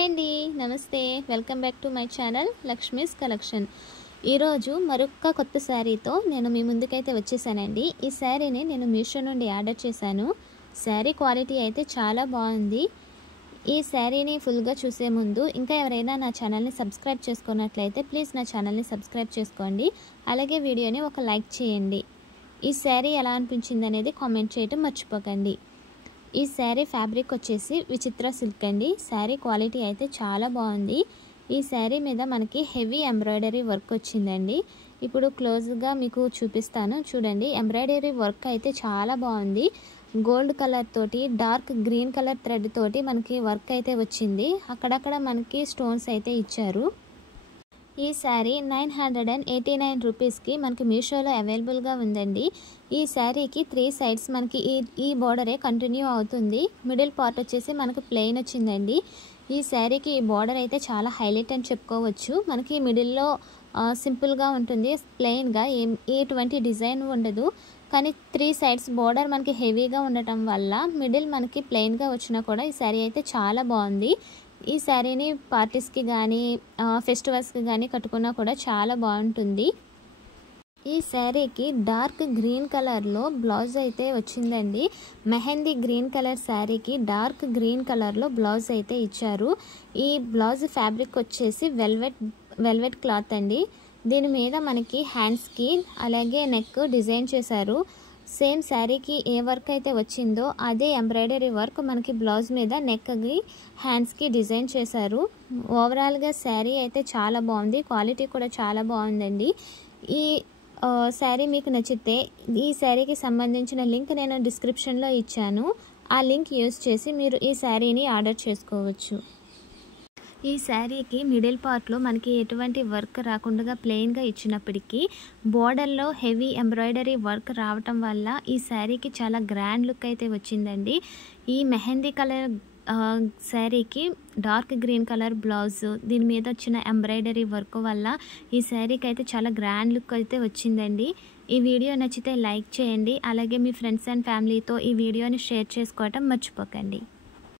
Hi అండి, నమస్తే. Welcome back to my channel Lakshmi's collection. ఈరోజు మరొక కొత్త శారీతో నేను మీ ముందుకైతే వచ్చేసానండి. ఈ శారీని నేను మీషో నుండి ఆర్డర్ చేశాను. శారీ క్వాలిటీ అయితే చాలా బాగుంది. ఈ శారీని ఫుల్గా చూసే ముందు ఇంకా ఎవరైనా నా ఛానల్ని సబ్స్క్రైబ్ చేసుకున్నట్లయితే ప్లీజ్ నా ఛానల్ని సబ్స్క్రైబ్ చేసుకోండి. అలాగే వీడియోని ఒక లైక్ చేయండి. ఈ శారీ ఎలా అనిపించింది అనేది కామెంట్ చేయడం మర్చిపోకండి. ఈ శారీ ఫ్యాబ్రిక్ వచ్చేసి విచిత్ర సిల్క్ అండి. శారీ క్వాలిటీ అయితే చాలా బాగుంది. ఈ శారీ మీద మనకి హెవీ ఎంబ్రాయిడరీ వర్క్ వచ్చిందండి. ఇప్పుడు క్లోజ్గా మీకు చూపిస్తాను చూడండి. ఎంబ్రాయిడరీ వర్క్ అయితే చాలా బాగుంది. గోల్డ్ కలర్ తోటి డార్క్ గ్రీన్ కలర్ థ్రెడ్ తోటి మనకి వర్క్ అయితే వచ్చింది. అక్కడక్కడ మనకి స్టోన్స్ అయితే ఇచ్చారు. ఈ శారీ 989 రూపీస్కి మనకి మీషోలో అవైలబుల్గా ఉందండి. ఈ శారీకి 3 సైడ్స్ మనకి ఈ బోర్డరే కంటిన్యూ అవుతుంది. మిడిల్ పార్ట్ వచ్చేసి మనకి ప్లెయిన్ వచ్చిందండి. ఈ శారీకి ఈ బోర్డర్ అయితే చాలా హైలైట్ అని చెప్పుకోవచ్చు. మనకి మిడిల్లో సింపుల్గా ఉంటుంది, ప్లెయిన్గా ఎటువంటి డిజైన్ ఉండదు. కానీ 3 సైడ్స్ బోర్డర్ మనకి హెవీగా ఉండటం వల్ల మిడిల్ మనకి ప్లెయిన్గా వచ్చినా కూడా ఈ శారీ అయితే చాలా బాగుంది. ఈ శారీని పార్టీస్కి కానీ ఫెస్టివల్స్కి కానీ కట్టుకున్నా కూడా చాలా బాగుంటుంది. ఈ శారీకి డార్క్ గ్రీన్ కలర్లో బ్లౌజ్ అయితే వచ్చిందండి. మెహందీ గ్రీన్ కలర్ శారీకి డార్క్ గ్రీన్ కలర్లో బ్లౌజ్ అయితే ఇచ్చారు. ఈ బ్లౌజ్ ఫ్యాబ్రిక్ వచ్చేసి వెల్వెట్ క్లాత్ అండి. దీని మీద మనకి హ్యాండ్స్కి అలాగే నెక్ డిజైన్ చేశారు. సేమ్ శారీకి ఏ వర్క్ అయితే వచ్చిందో అదే ఎంబ్రాయిడరీ వర్క్ మనకి బ్లౌజ్ మీద నెక్కి హ్యాండ్స్కి డిజైన్ చేశారు. ఓవరాల్గా శారీ అయితే చాలా బాగుంది. క్వాలిటీ కూడా చాలా బాగుందండి. ఈ శారీ మీకు నచ్చితే ఈ శారీకి సంబంధించిన లింక్ నేను డిస్క్రిప్షన్లో ఇచ్చాను. ఆ లింక్ యూజ్ చేసి మీరు ఈ శారీని ఆర్డర్ చేసుకోవచ్చు. ఈ శారీకి మిడిల్ పార్ట్లో మనకి ఎటువంటి వర్క్ రాకుండా ప్లెయిన్గా ఇచ్చినప్పటికీ బోర్డర్లో హెవీ ఎంబ్రాయిడరీ వర్క్ రావటం వల్ల ఈ శారీకి చాలా గ్రాండ్ లుక్ అయితే వచ్చిందండి. ఈ మెహందీ కలర్ శారీకి డార్క్ గ్రీన్ కలర్ బ్లౌజ్, దీని మీద వచ్చిన ఎంబ్రాయిడరీ వర్క్ వల్ల ఈ శారీకి అయితే చాలా గ్రాండ్ లుక్ అయితే వచ్చిందండి. ఈ వీడియో నచ్చితే లైక్ చేయండి. అలాగే మీ ఫ్రెండ్స్ అండ్ ఫ్యామిలీతో ఈ వీడియోని షేర్ చేసుకోవటం మర్చిపోకండి.